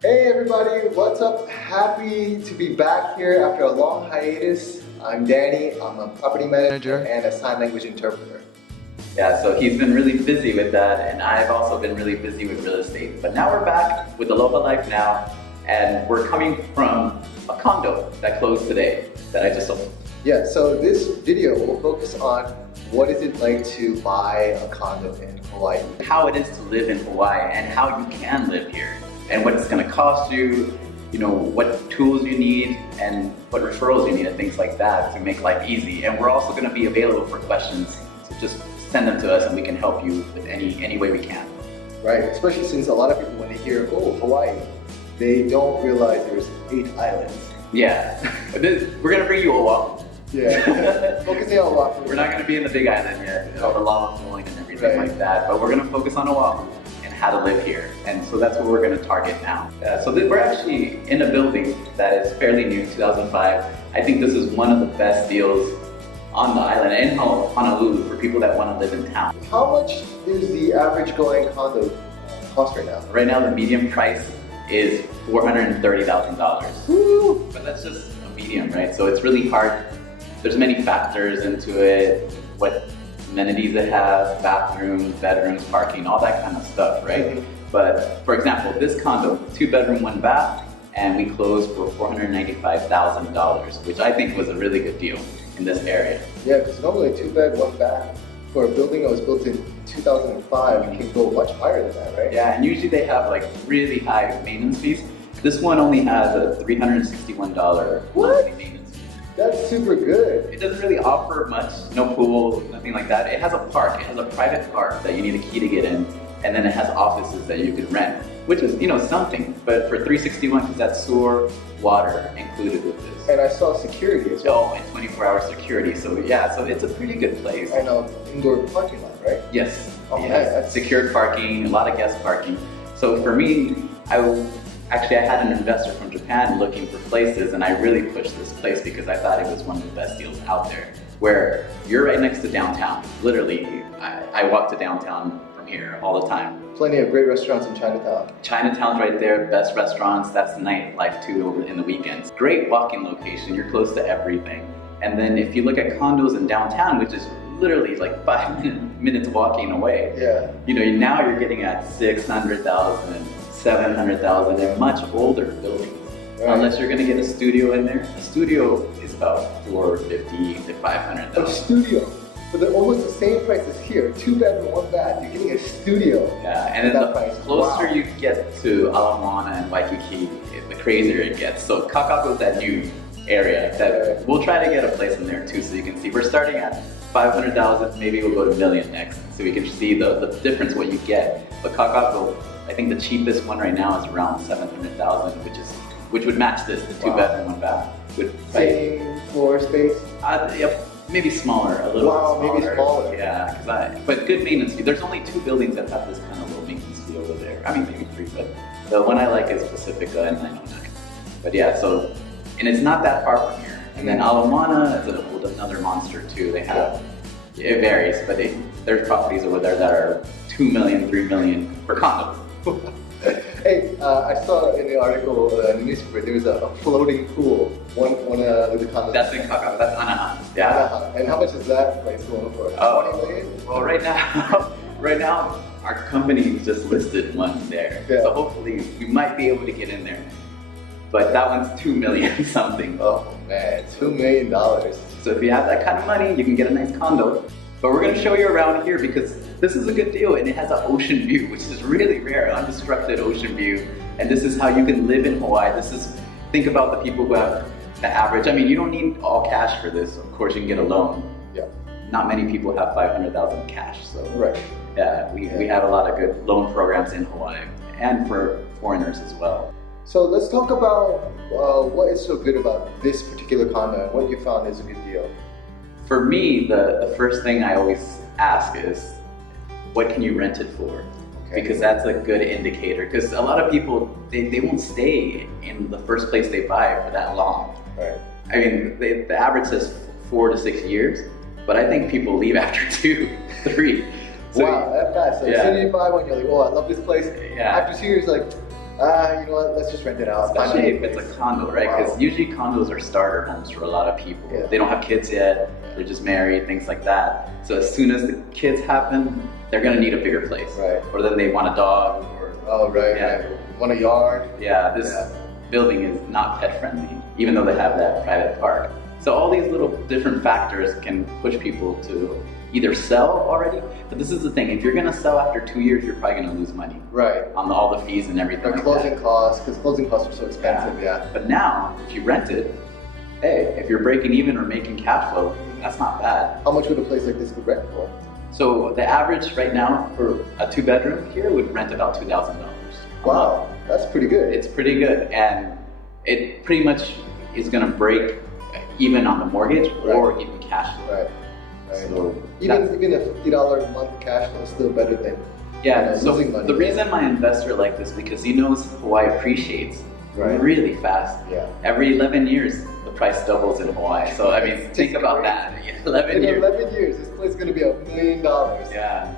Hey everybody, what's up? Happy to be back here after a long hiatus. I'm Danny, I'm a property manager and a sign language interpreter. Yeah, so he's been really busy with that, and I've also been really busy with real estate. But now we're back with Aloha Life Now, and we're coming from a condo that closed today that I just sold. Yeah, so this video will focus on what is it like to buy a condo in Hawaii. How it is to live in Hawaii and how you can live here, and what it's going to cost you, you know, what tools you need and what referrals you need and things like that to make life easy. And we're also going to be available for questions, so just send them to us and we can help you with any way we can. Right, especially since a lot of people when they hear, oh, Hawaii, they don't realize there's 8 islands. Yeah, we're going to bring you Oahu. Yeah, focusing on Oahu. We're not going to be in the big island yet, all the lava flowing and everything like that, but we're going to focus on Oahu and how to live here. And so that's what we're going to target now. So we're actually in a building that is fairly new, 2005. I think this is one of the best deals on the island in Honolulu for people that want to live in town. How much is the average going condo cost right now? Right now the median price is $430,000. Woo! But that's just a medium, right? So it's really hard. There's many factors into it, what amenities it has, bathrooms, bedrooms, parking, all that kind of stuff, right? But for example, this condo, 2-bedroom, 1 bath, and we closed for $495,000, which I think was a really good deal in this area. Yeah, because normally 2-bed, 1 bath for a building that was built in 2005, you can go much higher than that, right? Yeah, and usually they have like really high maintenance fees. This one only has a $361 monthly maintenance fee. That's super good. It doesn't really offer much, no pool, nothing like that. It has a park, it has a private park that you need a key to get in, and then it has offices that you can rent, which is, you know, something. But for $361, because that's sewer, water included with this. And I saw security as well. Oh, and 24-hour security. So yeah, so it's a pretty good place. And an indoor parking lot, right? Yes. Oh, yes. man, that's Secured parking, a lot of guest parking. So for me, I had an investor from Japan looking for places, and I really pushed this place because I thought it was one of the best deals out there. Where you're right next to downtown. Literally, I walk to downtown from here all the time. Plenty of great restaurants in Chinatown. Chinatown's right there, best restaurants. That's the nightlife too in the weekends. Great walking location. You're close to everything. And then if you look at condos in downtown, which is literally like 5 minutes walking away. Yeah. You know, now you're getting at 600,000. 700,000 and much older buildings. Right. Unless you're gonna get a studio in there. A studio is about $450,000 to $500,000. A studio, but they're almost the same price as here. 2-bedroom, 1 bath. You're getting a studio. Yeah, and then the closer you get to Aloha and Waikiki, the crazier it gets. So Kakaako is that new area that we'll try to get a place in there too, so you can see. We're starting at 500,000, maybe we'll go to $1 million next, so we can see the difference what you get. But Kakaako, I think the cheapest one right now is around 700,000, which would match this, the 2-bedroom, 1 bath. Same floor space? Yep, maybe smaller, a little bit smaller. Maybe smaller. Yeah, but good maintenance fee. There's only 2 buildings that have this kind of low maintenance fee over there. I mean, maybe 3, but the one I like is Pacifica and 909. But yeah, so, and it's not that far from here. And then Aloha is another monster too. They have, it varies, but there's properties over there that are 2 million, 3 million per condo. Hey, I saw in the article in the newspaper there's a floating pool. One of the condos. That's in Kakaako. That's Anaha. Yeah. Anaha. And how much is that place going for? 20 million? Well, right now, our company just listed one there. Yeah. So hopefully we might be able to get in there. But that one's 2 million something. Oh man, $2 million. So if you have that kind of money, you can get a nice condo. But we're going to show you around here because this is a good deal, and it has an ocean view, which is really rare, unobstructed ocean view. And this is how you can live in Hawaii. Think about the people who have the average. I mean, you don't need all cash for this. Of course, you can get a loan. Yeah. Not many people have 500,000 cash, so. Right. Yeah, we have a lot of good loan programs in Hawaii, and for foreigners as well. So let's talk about what is so good about this particular condo and what you found is a good deal. For me, the first thing I always ask is, what can you rent it for? Okay. Because that's a good indicator. Because a lot of people, they won't stay in the first place they buy for that long. Right. I mean, the average says 4 to 6 years, but I think people leave after 2, 3. So, wow, that fast. So as soon as you buy one, you're like, oh, I love this place. Yeah. After 2 years, like, You know what, let's just rent it out. Especially if it's a condo, right? Because usually condos are starter homes for a lot of people. Yeah. They don't have kids yet, they're just married, things like that. So as soon as the kids happen, they're gonna need a bigger place. Right. Or then they want a dog, or right. Want a yard. Yeah, this building is not pet friendly, even though they have that private park. So all these little different factors can push people to either sell already, but this is the thing, if you're gonna sell after 2 years, you're probably gonna lose money. Right. On all the fees and everything. Or closing costs, because closing costs are so expensive, But now, if you rent it, hey, if you're breaking even or making cash flow, that's not bad. How much would a place like this would rent for? So the average right now for a 2-bedroom here would rent about $2,000. Wow, that's pretty good. It's pretty good, and it pretty much is gonna break even on the mortgage or even cash flow. Right. So even a $50 a month cash flow is still better than so losing money. The reason my investor liked this because he knows Hawaii appreciates really fast. Yeah. Every 11 years the price doubles in Hawaii. So I mean, think about that. 11 years. 11 years, this place is going to be $1 million. Yeah.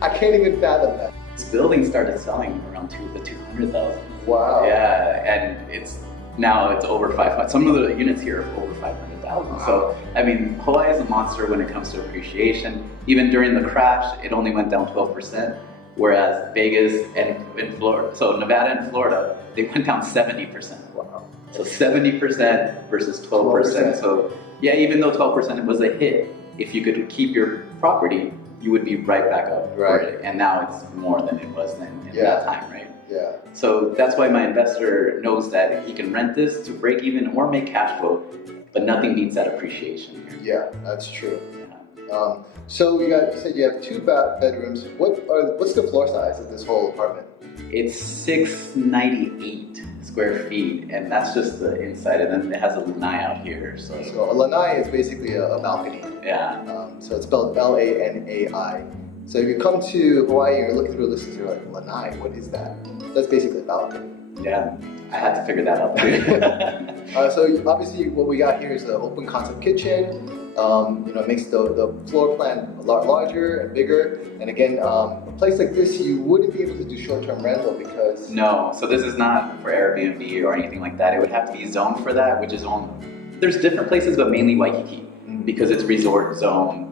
I can't even fathom that. This building started selling around the 200,000. Wow. Yeah, and it's over 500. Some of the units here are over 500,000. Wow. So I mean, Hawaii is a monster when it comes to appreciation. Even during the crash, it only went down 12%, whereas Vegas and in Florida, so Nevada and Florida, they went down 70%. Wow. So 70% versus 12%. So yeah, even though 12% was a hit, if you could keep your property, you would be right back up. Right. And now it's more than it was then in that time, right? Yeah. So that's why my investor knows that he can rent this to break even or make cash flow, but nothing beats that appreciation here. Yeah, that's true. Yeah. So you said you have 2 bedrooms. What's the floor size of this whole apartment? It's 698 square feet, and that's just the inside, and then it has a lanai out here. So a lanai is basically a balcony. Yeah. So it's spelled L-A-N-A-I. So if you come to Hawaii and you're looking through a list, you're like, lanai, what is that? That's basically a balcony. Yeah, I had to figure that out too. So obviously what we got here is an open concept kitchen. It makes the floor plan a lot larger and bigger. And again, a place like this, you wouldn't be able to do short-term rental because... No, so this is not for Airbnb or anything like that. It would have to be zoned for that, which is there's different places, but mainly Waikiki, because it's resort zone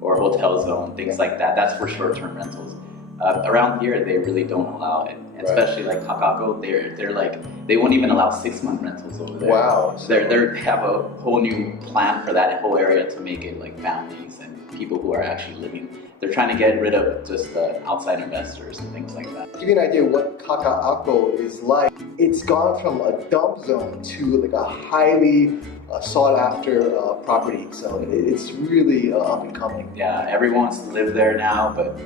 or hotel zone, things like that. That's for short-term rentals. Around here, they really don't allow it. And especially like Kakaako, they're like, they won't even allow 6-month rentals over there. Wow. So they have a whole new plan for that whole area to make it like families and people who are actually living. They're trying to get rid of just the outside investors and things like that. To give you an idea of what Kakaako is like, it's gone from a dump zone to like a highly sought after property. So it's really up and coming. Yeah, everyone wants to live there now, but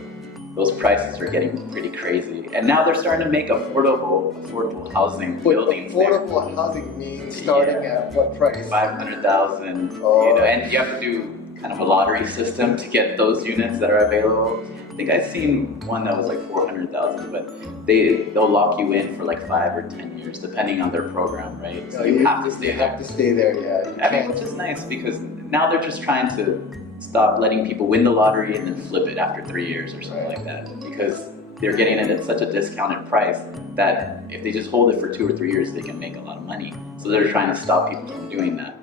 those prices are getting pretty crazy. And now they're starting to make affordable housing buildings. Affordable housing means starting at what price? 500,000. And you have to do kind of a lottery system to get those units that are available. I think I've seen one that was like 400,000, but they'll lock you in for like 5 or 10 years, depending on their program, right? So you have to stay there. You have to stay there, yeah. I mean, which is nice because now they're just trying to stop letting people win the lottery and then flip it after 3 years or something like that, because they're getting it at such a discounted price that if they just hold it for 2 or 3 years, they can make a lot of money. So they're trying to stop people from doing that.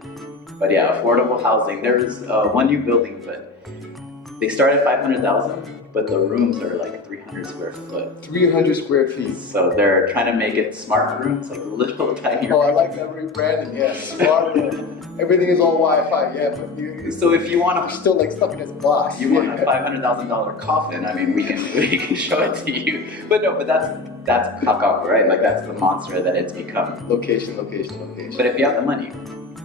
But yeah, affordable housing. There is one new building, but they start at 500,000, but the rooms are like 300 square foot. 300 square feet. So they're trying to make it smart rooms, like little tiny rooms. Oh, I like that rebranding, yeah. Smart room. Everything is all Wi-Fi, yeah, but so if you want to... You're still like stuck in this box. You want a $500,000 coffin, I mean, we can show it to you. But no, but that's Kakaako, right? Like that's the monster that it's become. Location. But if you have the money,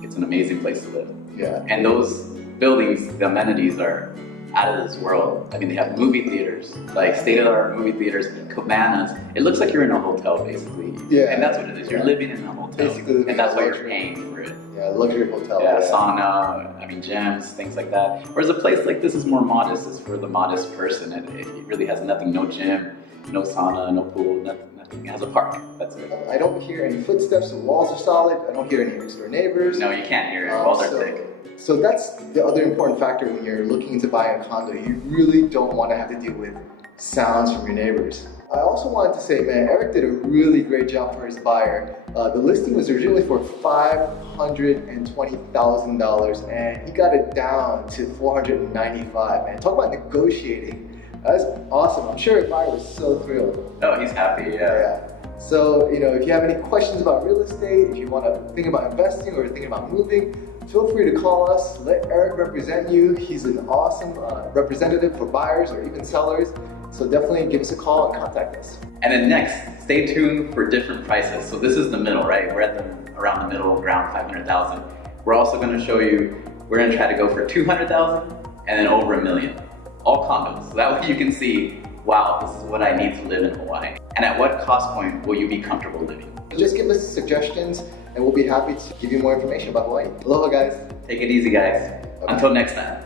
it's an amazing place to live. Yeah. And those buildings, the amenities are out of this world. I mean, they have movie theaters, like state-of-the-art movie theaters, cabanas. It looks like you're in a hotel, basically. Yeah. And that's what it is. You're living in a hotel. Basically, and that's why you're paying for it. Yeah, luxury hotel. Yeah, sauna, I mean, gyms, things like that. Whereas a place like this is more modest. It's for the modest person. It really has nothing, no gym, no sauna, no pool, nothing. It has a park, that's it. I don't hear any footsteps, the walls are solid. I don't hear any next door neighbors. No, you can't hear it, walls are thick. So that's the other important factor when you're looking to buy a condo. You really don't want to have to deal with sounds from your neighbors. I also wanted to say, man, Eric did a really great job for his buyer. The listing was originally for $520,000 and he got it down to $495,000. Man, talk about negotiating. That's awesome. I'm sure his buyer was so thrilled. Oh, he's happy, yeah. So, you know, if you have any questions about real estate, if you want to think about investing or thinking about moving, feel free to call us. Let Eric represent you. He's an awesome representative for buyers or even sellers. So definitely give us a call and contact us. And then next, stay tuned for different prices. So this is the middle, right? We're at around the middle ground, 500,000. We're also going to show you, we're going to try to go for 200,000 and then over $1 million. All condos. So that way you can see, wow, this is what I need to live in Hawaii. And at what cost point will you be comfortable living? Just give us suggestions and we'll be happy to give you more information about Hawaii. Aloha, guys. Take it easy, guys. Okay. Until next time.